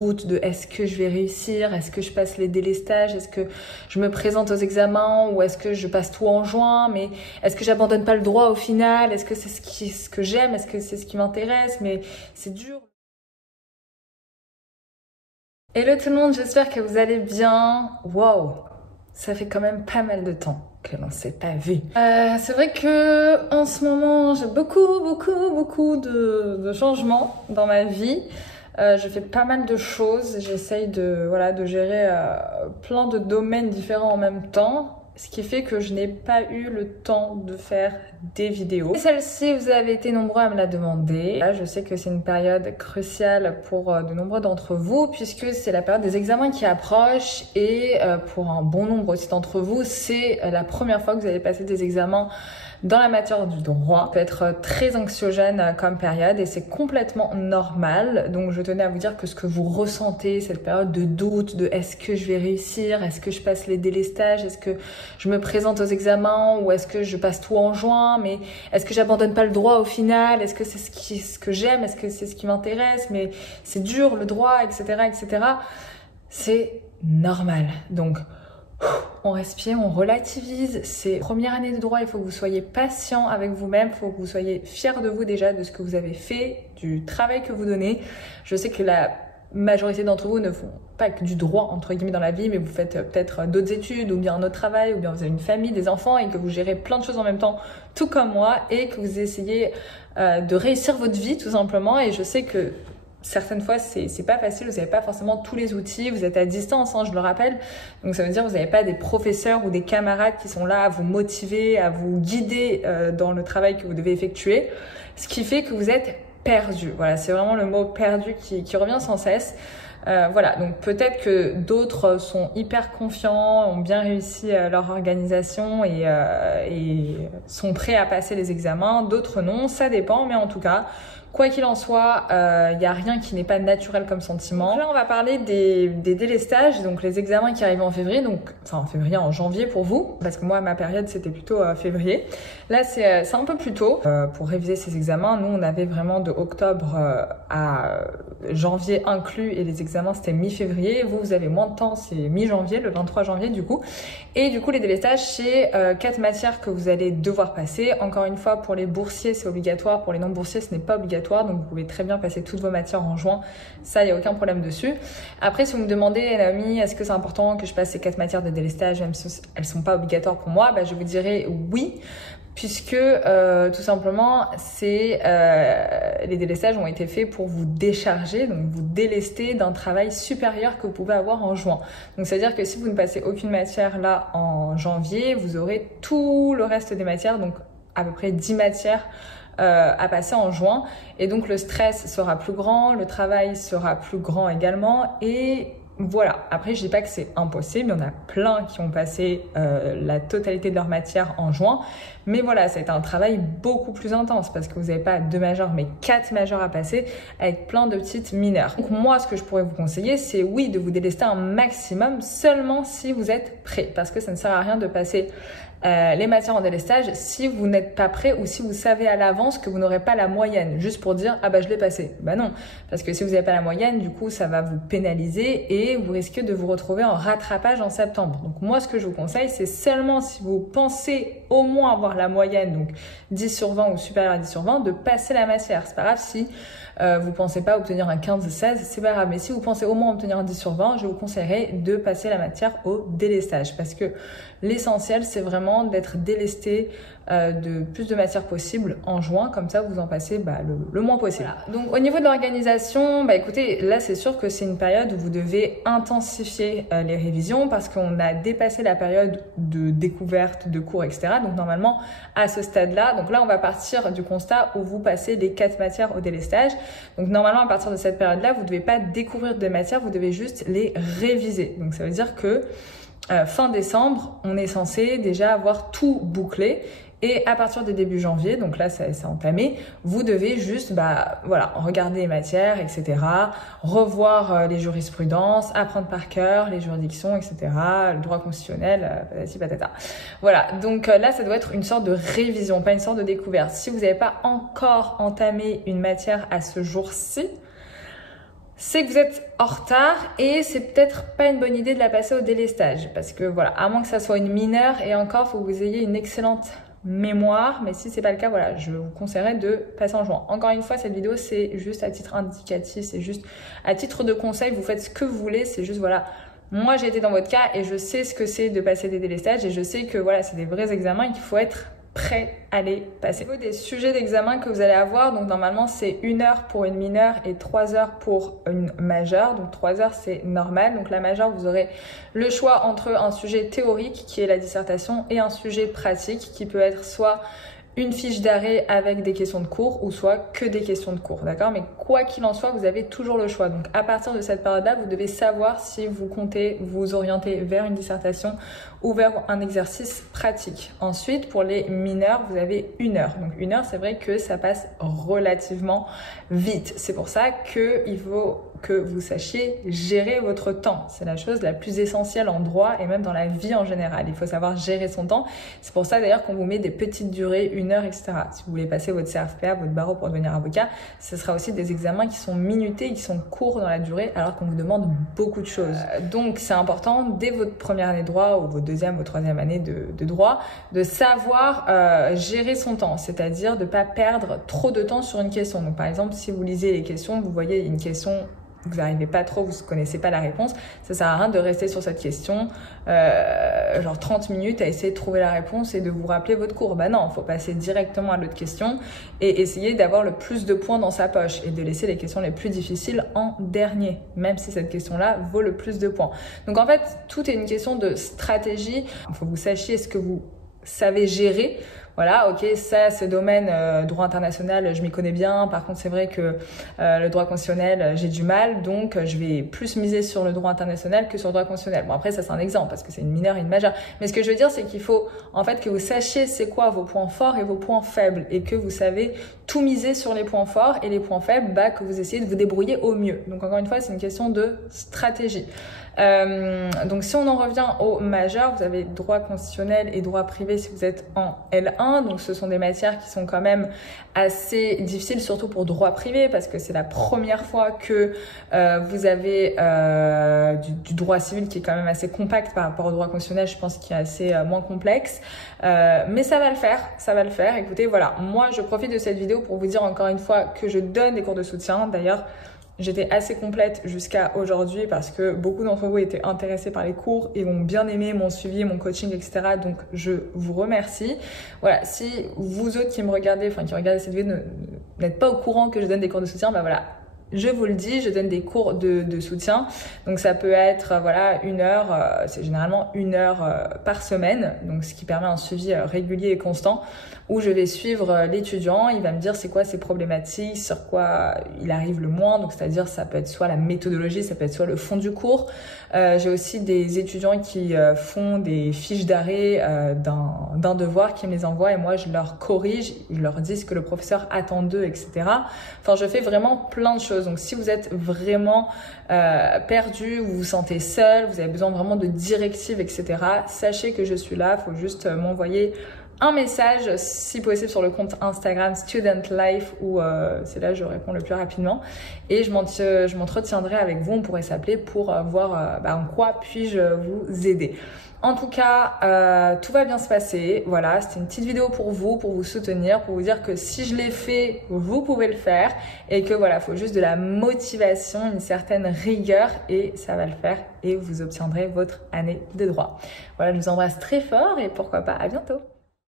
de est-ce que je vais réussir, est-ce que je passe les délestages, est-ce que je me présente aux examens ou est-ce que je passe tout en juin, mais est-ce que j'abandonne pas le droit au final, est-ce que c'est ce que j'aime, est-ce que c'est ce qui m'intéresse, mais c'est dur. Hello tout le monde, j'espère que vous allez bien. Wow, ça fait quand même pas mal de temps que l'on s'est pas vu. C'est vrai que en ce moment j'ai beaucoup de changements dans ma vie. Je fais pas mal de choses, j'essaye de gérer plein de domaines différents en même temps, ce qui fait que je n'ai pas eu le temps de faire des vidéos. Et celle-ci, vous avez été nombreux à me la demander. Là, je sais que c'est une période cruciale pour de nombreux d'entre vous, puisque c'est la période des examens qui approche et pour un bon nombre aussi d'entre vous, c'est la première fois que vous allez passer des examens dans la matière du droit. Ça peut être très anxiogène comme période et c'est complètement normal. Donc je tenais à vous dire que ce que vous ressentez, cette période de doute, de est-ce que je vais réussir, est-ce que je passe les délestages, est-ce que je me présente aux examens ou est-ce que je passe tout en juin, mais est-ce que j'abandonne pas le droit au final, est-ce que c'est ce que j'aime, est-ce que c'est ce qui m'intéresse, mais c'est dur le droit, etc. C'est normal. Donc on respire, on relativise. C'est première année de droit, il faut que vous soyez patient avec vous-même, il faut que vous soyez fiers de vous déjà, de ce que vous avez fait, du travail que vous donnez. Je sais que la majorité d'entre vous ne font pas que du droit entre guillemets dans la vie, mais vous faites peut-être d'autres études ou bien un autre travail ou bien vous avez une famille, des enfants et que vous gérez plein de choses en même temps, tout comme moi, et que vous essayez de réussir votre vie tout simplement. Et je sais que certaines fois, c'est pas facile, vous n'avez pas forcément tous les outils, vous êtes à distance, hein, je le rappelle. Donc ça veut dire que vous n'avez pas des professeurs ou des camarades qui sont là à vous motiver, à vous guider dans le travail que vous devez effectuer. Ce qui fait que vous êtes perdu. Voilà, c'est vraiment le mot perdu qui revient sans cesse. Voilà, donc peut-être que d'autres sont hyper confiants, ont bien réussi leur organisation et sont prêts à passer les examens, d'autres non, ça dépend, mais en tout cas, quoi qu'il en soit, il n'y a rien qui n'est pas naturel comme sentiment. Donc là, on va parler des délestages, donc les examens qui arrivent en février, en janvier pour vous, parce que moi, ma période, c'était plutôt février. Là, c'est un peu plus tôt pour réviser ces examens. Nous, on avait vraiment de octobre à janvier inclus et les examens, c'était mi-février. Vous avez moins de temps, c'est mi-janvier, le 23 janvier du coup. Et du coup, les délestages, c'est 4 matières que vous allez devoir passer. Encore une fois, pour les boursiers, c'est obligatoire. Pour les non-boursiers, ce n'est pas obligatoire. Donc, vous pouvez très bien passer toutes vos matières en juin. Ça, il n'y a aucun problème dessus. Après, si vous me demandez, Naomi, est-ce que c'est important que je passe ces 4 matières de délestage, même si elles ne sont pas obligatoires pour moi, je vous dirais oui. Puisque tout simplement, les délestages ont été faits pour vous décharger, donc vous délester d'un travail supérieur que vous pouvez avoir en juin. Donc c'est-à-dire que si vous ne passez aucune matière là en janvier, vous aurez tout le reste des matières, donc à peu près 10 matières à passer en juin. Et donc le stress sera plus grand, le travail sera plus grand également et voilà, après je dis pas que c'est impossible, il y en a plein qui ont passé la totalité de leur matière en juin, mais voilà, c'est un travail beaucoup plus intense parce que vous n'avez pas 2 majeurs mais 4 majeurs à passer avec plein de petites mineures. Donc moi, ce que je pourrais vous conseiller, c'est oui, de vous délester un maximum seulement si vous êtes prêt, parce que ça ne sert à rien de passer les matières en délestage si vous n'êtes pas prêt ou si vous savez à l'avance que vous n'aurez pas la moyenne, juste pour dire ah je l'ai passé. Non, parce que si vous n'avez pas la moyenne, du coup ça va vous pénaliser et vous risquez de vous retrouver en rattrapage en septembre. Donc moi, ce que je vous conseille, c'est seulement si vous pensez au moins avoir la moyenne, donc 10 sur 20 ou supérieur à 10 sur 20, de passer la matière. C'est pas grave si vous pensez pas obtenir un 15-16, c'est pas grave, mais si vous pensez au moins obtenir un 10 sur 20, je vous conseillerais de passer la matière au délestage, parce que l'essentiel, c'est vraiment d'être délesté de plus de matière possible en juin, comme ça vous en passez le moins possible. Voilà. Donc au niveau de l'organisation, écoutez, là c'est sûr que c'est une période où vous devez intensifier les révisions parce qu'on a dépassé la période de découverte de cours, etc. Donc normalement à ce stade-là, donc là on va partir du constat où vous passez les 4 matières au délestage. Donc normalement à partir de cette période-là, vous ne devez pas découvrir des matières, vous devez juste les réviser. Donc ça veut dire que fin décembre, on est censé déjà avoir tout bouclé. Et à partir du début janvier, donc là c'est entamé, vous devez juste regarder les matières, etc. Revoir les jurisprudences, apprendre par cœur les juridictions, etc. Le droit constitutionnel, patati patata. Voilà, donc là ça doit être une sorte de révision, pas une sorte de découverte. Si vous n'avez pas encore entamé une matière à ce jour-ci, c'est que vous êtes en retard et c'est peut-être pas une bonne idée de la passer au délestage parce que voilà, à moins que ça soit une mineure et encore, il faut que vous ayez une excellente mémoire, mais si c'est pas le cas, voilà, je vous conseillerais de passer en juin. Encore une fois, cette vidéo, c'est juste à titre indicatif, c'est juste à titre de conseil, vous faites ce que vous voulez, c'est juste voilà, moi j'ai été dans votre cas et je sais ce que c'est de passer des délestages et je sais que voilà, c'est des vrais examens et qu'il faut être prêt à les passer. Au niveau des sujets d'examen que vous allez avoir, donc normalement c'est 1 heure pour une mineure et 3 heures pour une majeure, donc 3 heures c'est normal. Donc la majeure, vous aurez le choix entre un sujet théorique qui est la dissertation et un sujet pratique qui peut être soit une fiche d'arrêt avec des questions de cours ou soit que des questions de cours, d'accord? Mais quoi qu'il en soit, vous avez toujours le choix. Donc à partir de cette période-là, vous devez savoir si vous comptez vous orienter vers une dissertation ou vers un exercice pratique. Ensuite, pour les mineurs, vous avez 1 heure. Donc 1 heure, c'est vrai que ça passe relativement vite. C'est pour ça qu'il faut que vous sachiez gérer votre temps. C'est la chose la plus essentielle en droit et même dans la vie en général. Il faut savoir gérer son temps. C'est pour ça d'ailleurs qu'on vous met des petites durées, 1 heure, etc. Si vous voulez passer votre CRFPA, votre barreau pour devenir avocat, ce sera aussi des examens qui sont minutés, qui sont courts dans la durée, alors qu'on vous demande beaucoup de choses. Donc c'est important, dès votre première année de droit ou votre deuxième ou troisième année de droit, de savoir gérer son temps, c'est-à-dire de ne pas perdre trop de temps sur une question. Donc par exemple, si vous lisez les questions, vous voyez une question, vous n'arrivez pas trop, vous ne connaissez pas la réponse, ça sert à rien de rester sur cette question genre 30 minutes à essayer de trouver la réponse et de vous rappeler votre cours. Bah non, il faut passer directement à l'autre question et essayer d'avoir le plus de points dans sa poche et de laisser les questions les plus difficiles en dernier, même si cette question-là vaut le plus de points. Donc en fait, tout est une question de stratégie. Il faut que vous sachiez ce que vous savez gérer. Voilà, ok, ça, ce domaine droit international, je m'y connais bien. Par contre, c'est vrai que le droit constitutionnel, j'ai du mal. Donc, je vais plus miser sur le droit international que sur le droit constitutionnel. Bon, après, ça, c'est un exemple parce que c'est une mineure et une majeure. Mais ce que je veux dire, c'est qu'il faut, en fait, que vous sachiez c'est quoi vos points forts et vos points faibles et que vous savez tout miser sur les points forts et les points faibles, bah, que vous essayez de vous débrouiller au mieux. Donc, encore une fois, c'est une question de stratégie. Donc si on en revient au majeur, vous avez droit constitutionnel et droit privé si vous êtes en L1, donc ce sont des matières qui sont quand même assez difficiles, surtout pour droit privé parce que c'est la première fois que vous avez du droit civil qui est quand même assez compact par rapport au droit constitutionnel, je pense qu'il est assez moins complexe, mais ça va le faire. Écoutez, voilà, moi je profite de cette vidéo pour vous dire encore une fois que je donne des cours de soutien. D'ailleurs, j'étais assez complète jusqu'à aujourd'hui parce que beaucoup d'entre vous étaient intéressés par les cours et ont bien aimé mon suivi, mon coaching, etc. Donc, je vous remercie. Voilà, si vous autres qui me regardez, enfin qui regardez cette vidéo, n'êtes pas au courant que je donne des cours de soutien, bah voilà. Je vous le dis, je donne des cours de soutien. Donc ça peut être voilà 1 heure, c'est généralement 1 heure par semaine, donc ce qui permet un suivi régulier et constant où je vais suivre l'étudiant, il va me dire c'est quoi ses problématiques, sur quoi il arrive le moins, donc c'est-à-dire ça peut être soit la méthodologie, ça peut être soit le fond du cours. J'ai aussi des étudiants qui font des fiches d'arrêt d'un devoir, qui me les envoient et moi je leur corrige, je leur dis ce que le professeur attend d'eux, etc. Enfin, je fais vraiment plein de choses. Donc si vous êtes vraiment perdu, vous vous sentez seul, vous avez besoin vraiment de directives, etc., sachez que je suis là, il faut juste m'envoyer un message, si possible sur le compte Instagram Student Life où c'est là que je réponds le plus rapidement et je m'entretiendrai avec vous, on pourrait s'appeler pour voir en quoi puis-je vous aider. En tout cas, tout va bien se passer. Voilà, c'était une petite vidéo pour vous soutenir, pour vous dire que si je l'ai fait, vous pouvez le faire et que voilà, il faut juste de la motivation, une certaine rigueur et ça va le faire et vous obtiendrez votre année de droit. Voilà, je vous embrasse très fort et pourquoi pas à bientôt.